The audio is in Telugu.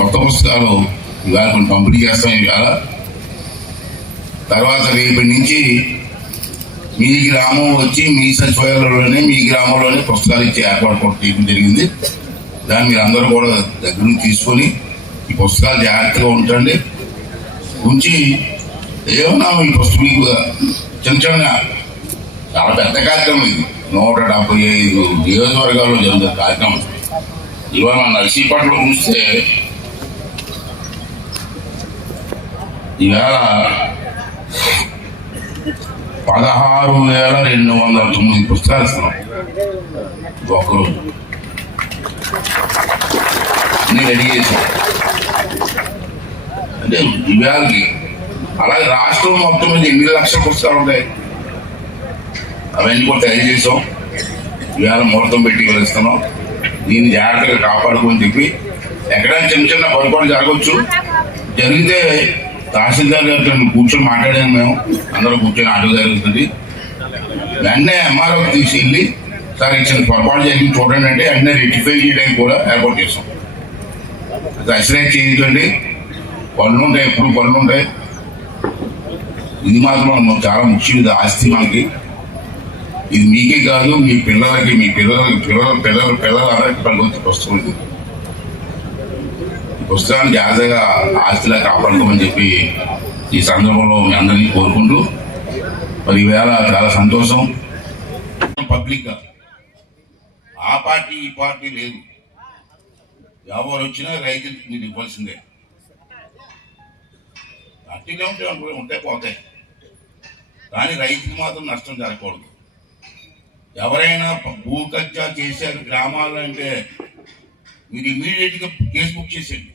కొత్త పుస్తకాలు ఇవాళ కొన్ని పంపిణీ చేస్తాం. ఇవాళ తర్వాత రేపటి నుంచి మీ గ్రామం వచ్చి మీ సచివాలయంలోనే మీ గ్రామంలోనే పుస్తకాలు ఇచ్చే ఏర్పాటు కూడా చేయడం జరిగింది. దాన్ని మీరు అందరూ కూడా దగ్గర నుంచి తీసుకొని ఈ పుస్తకాలు జాగ్రత్తగా ఉంచండి. ఉంచి ఏమన్నా ఈ పుస్తకం మీకు చిన్న చిన్న చాలా పెద్ద కార్యక్రమం ఇది. 175 నియోజకవర్గాల్లో జరుగుతున్న కార్యక్రమం. ఇవాళ మన నర్సీపట్నంలో చూస్తే ఇవాళ 16,209 పుస్తకాలు ఇస్తున్నాం ఒక్కరోజు. నేను రెడీ చేశాను అంటే ఇవాళకి. అలాగే రాష్ట్రం మొత్తం మీద 8 లక్షల పుస్తకాలు ఉంటాయి. అవన్నీ కూడా తయారు చేసాం. ఇవాళ ముహూర్తం పెట్టి వెళ్తున్నాం. దీన్ని జాగ్రత్తగా కాపాడుకోని చెప్పి ఎక్కడైనా చిన్న చిన్న పొరపాటు జరగవచ్చు. జరిగితే తహసీల్దార్ గారితో కూర్చొని మాట్లాడాము. మేము అందరూ కూర్చొని ఆటో జరుగుతుంది. వెంటనే ఎంఆర్ఓకి తీసుకెళ్ళి సార్ ఇచ్చిన పొరపాటు జరిగింది చూడండి అంటే వెంటనే రెక్టిఫై చేయడానికి కూడా ఏర్పాటు చేస్తాం. అసలే చేయించండి. పనులు ఉంటాయి, ఎప్పుడు పనులు ఉంటాయి. ఇది మాత్రం చాలా ముఖ్యం. ఇది ఆస్తి మనకి. ఇది మీకే కాదు, మీ పిల్లలకి, మీ పిల్లలందరికీ పనికొచ్చే పుస్తకం ఇది. ఈ పుస్తకాన్ని జాగ్రత్తగా ఆస్తిలా కాపాడుకోమని చెప్పి ఈ సందర్భంలో మీ అందరినీ కోరుకుంటూ, మరి ఈవేళ చాలా సంతోషం. పబ్లిక్ గా ఆ పార్టీ ఈ పార్టీ లేదు. ఎవరు వచ్చినా రైతులకు మీరు ఇవ్వాల్సిందే. పార్టీలో ఉంటే పోతాయి, కానీ రైతుకి మాత్రం నష్టం జరగకూడదు. ఎవరైనా భూ కబ్జా చేశారు గ్రామాల్లో అంటే మీరు ఇమీడియట్ గా కేసు బుక్ చేసేయండి.